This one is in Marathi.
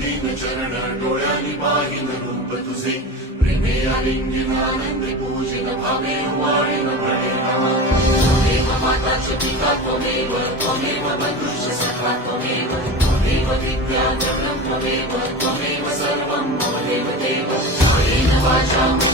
दीन चरण डोळ्यांनी पाहिन रूप तुझे प्रेमे आलिंगन आनंदे पूजन भावे वाळीन भणे त्वमेव माताच पिता त्वमेव बंधुश्च सखा त्वमेव विद्या धनं त्वमेव सर्वं मम देव कायेन वाचा